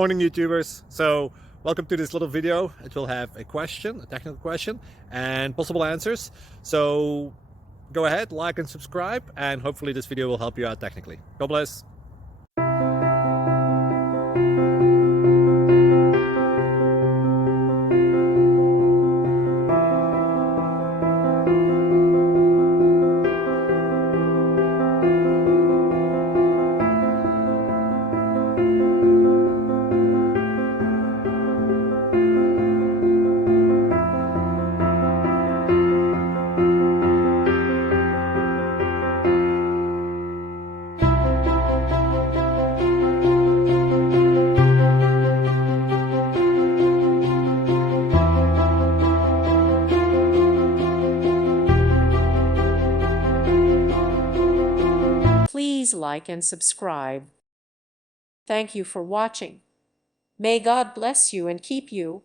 Morning YouTubers. So welcome to this little video. It will have a question, a technical question, and possible answers. So go ahead, like and subscribe, and hopefully this video will help you out technically. God bless. Please like and subscribe. Thank you for watching. May God bless you and keep you.